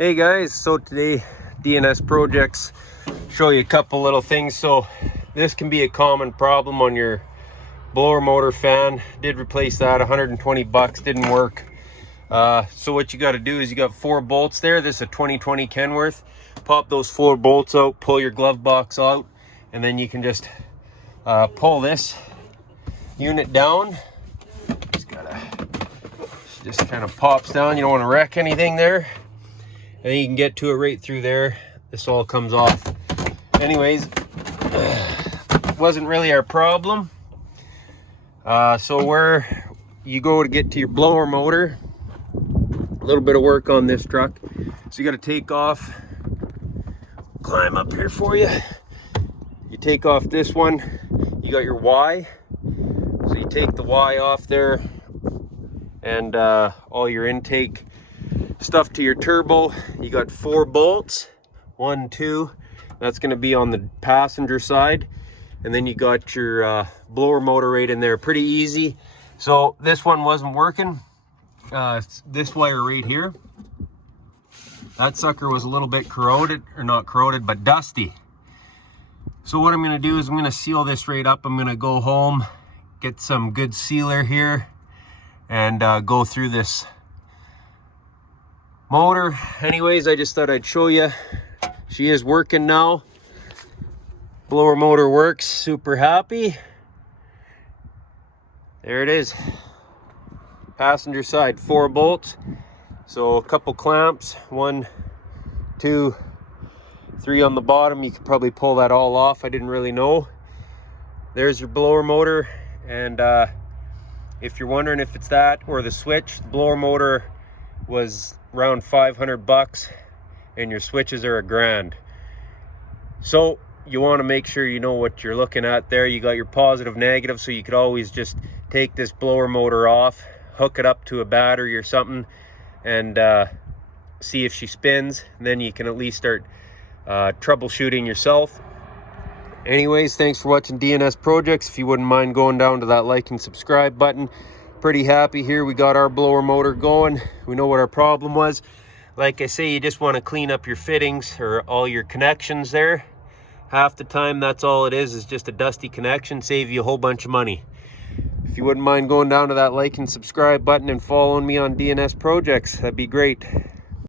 Hey guys, so today DNS Projects show you a couple little things. So this can be a common problem on your blower motor fan. Did replace that, 120 bucks, didn't work. So what you got to do is you got 4 bolts there. This is a 2020 Kenworth. Pop those 4 bolts out, pull your glove box out, and then you can just pull this unit down. Just kind of pops down. You don't want to wreck anything there. And you can get to it right through there. This all comes off. Anyways, wasn't really our problem. So where you go to get to your blower motor, a little bit of work on this truck. So you got to take off, climb up here for you. You take off this one, you got your Y. So you take the Y off there and all your intake stuff to your turbo. You got 4 bolts, 1, 2, that's going to be on the passenger side, and then you got your blower motor right in there. Pretty easy. So this one wasn't working. This wire right here, that sucker was a little bit corroded, or not corroded, but dusty. So what I'm going to do is I'm going to seal this right up. I'm going to go home, get some good sealer here, and go through this motor. Anyways, I just thought I'd show you. She is working now. Blower motor works. Super happy. There it is. Passenger side, 4 bolts. So a couple clamps, 1, 2, 3 on the bottom. You could probably pull that all off. I didn't really know. There's your blower motor. And if you're wondering if it's that or the switch, the blower motor was around 500 bucks and your switches are $1,000. So you want to make sure you know what you're looking at there. You got your positive, negative, so you could always just take this blower motor off, hook it up to a battery or something, and see if she spins. And then you can at least start troubleshooting yourself. Anyways, thanks for watching DNS Projects. If you wouldn't mind going down to that like and subscribe button. Pretty happy here. We got our blower motor going. We know what our problem was. Like I say, you just want to clean up your fittings or all your connections there. Half the time, that's all it is just a dusty connection. Save you a whole bunch of money. If you wouldn't mind going down to that like and subscribe button and following me on DNS Projects, that'd be great.